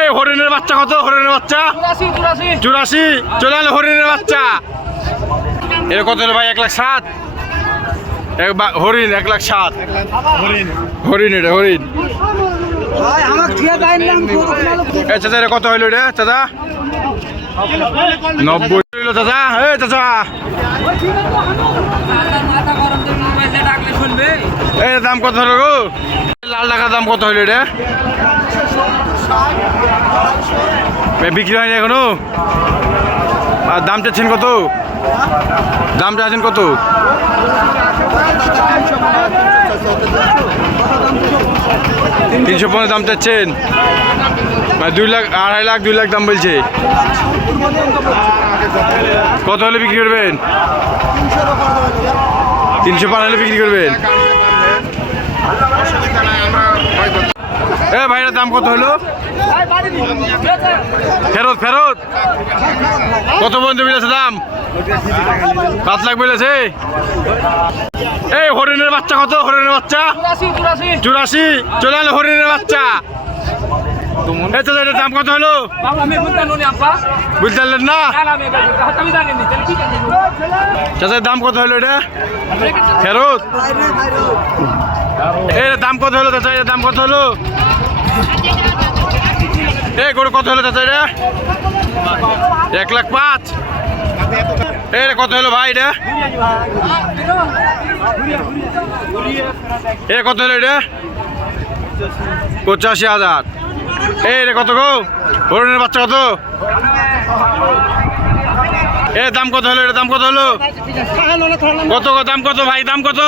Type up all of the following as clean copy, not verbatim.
এই হরিণের বাচ্চা কত? হরিণের বাচ্চা 84। চলে এলো হরিণের বাচ্চা। এর কত হলো ভাই? 1,07,000। হরিণ 1,07,000। হরিণ এটা হরিণ। চাচা এটা কত হইলো রে চাচা? 90 হইলো চাচা। এই চাচা এই দাম কত হলো গো? লাল টাকার দাম কত হইলো রে? বিক্রি হয়নি এখনো? আর দাম চাচ্ছেন কত? দাম চাচ্ছেন কত? 315 দাম চাচ্ছেন? 2 লাখ, 2.5 লাখ, 2 লাখ দাম বলছে। কত হলে বিক্রি করবেন? 305 হলে বিক্রি করবেন? এ ভাইয়ের দাম কত হলো? ফেরত ফেরত কত পর্যন্ত মিলেছে দাম? 7 লাখ বলেছে। এই হরিণের বাচ্চা কত? হরিণের বাচ্চা 84। চলে এলো হরিণের বাচ্চা। এটার দাম কত হলো? বুঝতে পারলেন না? চাচার দাম কত হলো এটা? ফেরত। এর দাম কত হলো চাচা? এর দাম কত হলো? এই গরু কত হলো চাচা? এটা 1,05,000। এর কত হলো ভাই এটা? এ কত হলো এটা? 85,000। এই রে কত গো? হরিণের বাচ্চা কত? এর দাম কত হলো? এর দাম কত হলো? কত দাম কত ভাই? দাম কত?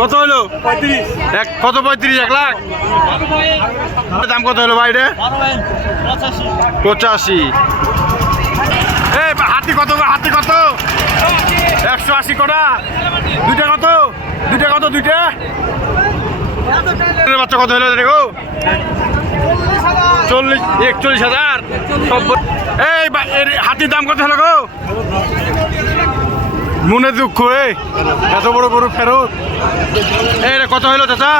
কত হলো? 35। কত 35? 1 লাখ। দাম কত হলো ভাই রে? 85। এই হাতি কত? হাতি কত? 180 কটা। দুইটা কত? দুইটা কত? দুইটা বাচ্চা কত হলো দেখো? 41,000। এই হাতির দাম কত হলো গো? মনে দুঃখ রে, এত বড় গরু ফেরত। এই কত হলো চাচা?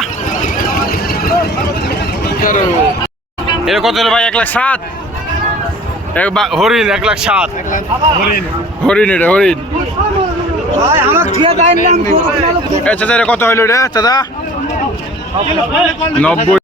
এর কত হলো ভাই? 1,07,000। হরিণ 1,07,000। হরিণ এটা হরিণ। চাচা এটা কত হইলো রে চাচা? 90।